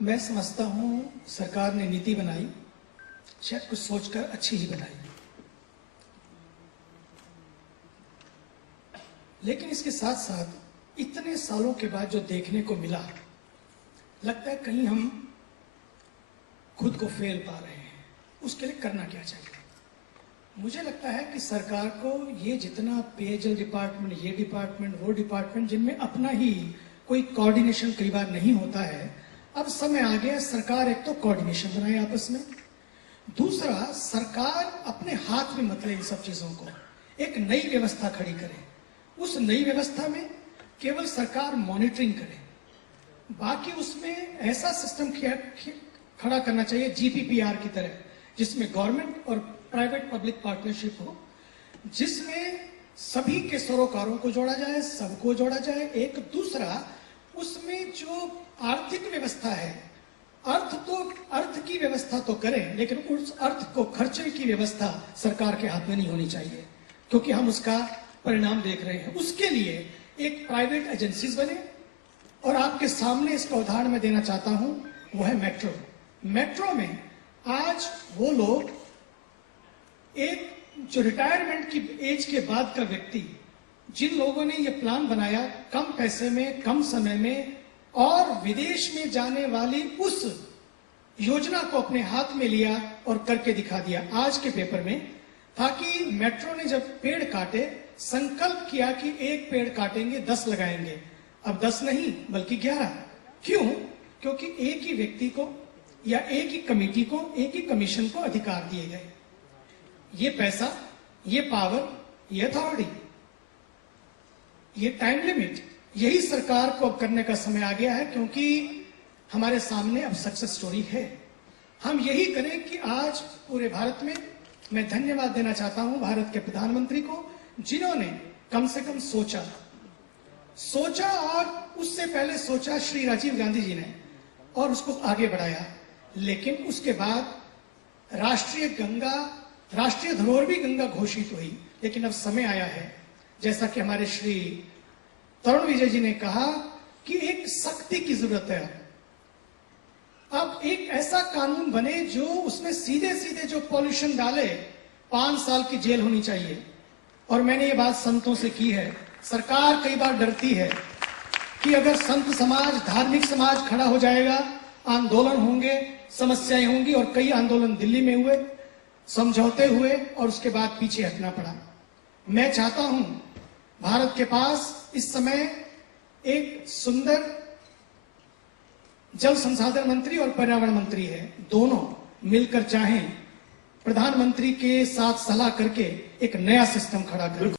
मैं समझता हूं सरकार ने नीति बनाई, शायद कुछ सोचकर अच्छी ही बनाई, लेकिन इसके साथ साथ इतने सालों के बाद जो देखने को मिला, लगता है कहीं हम खुद को फेल पा रहे हैं। उसके लिए करना क्या चाहिए? मुझे लगता है कि सरकार को ये जितना पेयजल डिपार्टमेंट, ये डिपार्टमेंट, वो डिपार्टमेंट, जिनमें अपना ही कोई कोऑर्डिनेशन कई बार नहीं होता है, अब समय आ गया सरकार एक तो कोऑर्डिनेशन बनाए आपस में, दूसरा सरकार अपने हाथ में मत ले इन सब चीजों को, एक नई व्यवस्था खड़ी करे। उस नई व्यवस्था में केवल सरकार मॉनिटरिंग करे, बाकी उसमें ऐसा सिस्टम खड़ा करना चाहिए जीपीपीआर की तरह, जिसमें गवर्नमेंट और प्राइवेट पब्लिक पार्टनरशिप हो, जिसमें सभी के सरोकारों को जोड़ा जाए, सबको जोड़ा जाए। एक दूसरा, उसमें जो आर्थिक व्यवस्था है, अर्थ की व्यवस्था तो करें, लेकिन उस अर्थ को खर्चने की व्यवस्था सरकार के हाथ में नहीं होनी चाहिए, क्योंकि हम उसका परिणाम देख रहे हैं। उसके लिए एक प्राइवेट एजेंसीज बने, और आपके सामने इसका उदाहरण मैं देना चाहता हूं, वो है मेट्रो। मेट्रो में आज वो लोग, एक जो रिटायरमेंट की एज के बाद का व्यक्ति, जिन लोगों ने ये प्लान बनाया कम पैसे में, कम समय में, और विदेश में जाने वाली उस योजना को अपने हाथ में लिया और करके दिखा दिया आज के पेपर में, ताकि मेट्रो ने जब पेड़ काटे, संकल्प किया कि एक पेड़ काटेंगे 10 लगाएंगे। अब 10 नहीं बल्कि 11। क्यों? क्योंकि एक ही व्यक्ति को या एक ही कमेटी को, एक ही कमीशन को अधिकार दिए गए। ये पैसा, ये पावर, ये अथॉरिटी, ये टाइम लिमिट, यही सरकार को अब करने का समय आ गया है, क्योंकि हमारे सामने अब सक्सेस स्टोरी है। हम यही करें कि आज पूरे भारत में, मैं धन्यवाद देना चाहता हूं भारत के प्रधानमंत्री को, जिन्होंने कम से कम सोचा, और उससे पहले सोचा श्री राजीव गांधी जी ने, और उसको आगे बढ़ाया। लेकिन उसके बाद राष्ट्रीय धरोहर भी गंगा घोषित हुई। लेकिन अब समय आया है, जैसा कि हमारे श्री तरुण विजय जी ने कहा, कि एक सख्ती की जरूरत है। अब एक ऐसा कानून बने जो उसमें सीधे सीधे जो पॉल्यूशन डाले 5 साल की जेल होनी चाहिए। और मैंने ये बात संतों से की है। सरकार कई बार डरती है कि अगर संत समाज, धार्मिक समाज खड़ा हो जाएगा, आंदोलन होंगे, समस्याएं होंगी, और कई आंदोलन दिल्ली में हुए, समझौते हुए, और उसके बाद पीछे हटना पड़ा। मैं चाहता हूं, भारत के पास इस समय एक सुंदर जल संसाधन मंत्री और पर्यावरण मंत्री है, दोनों मिलकर चाहें प्रधानमंत्री के साथ सलाह करके एक नया सिस्टम खड़ा करें।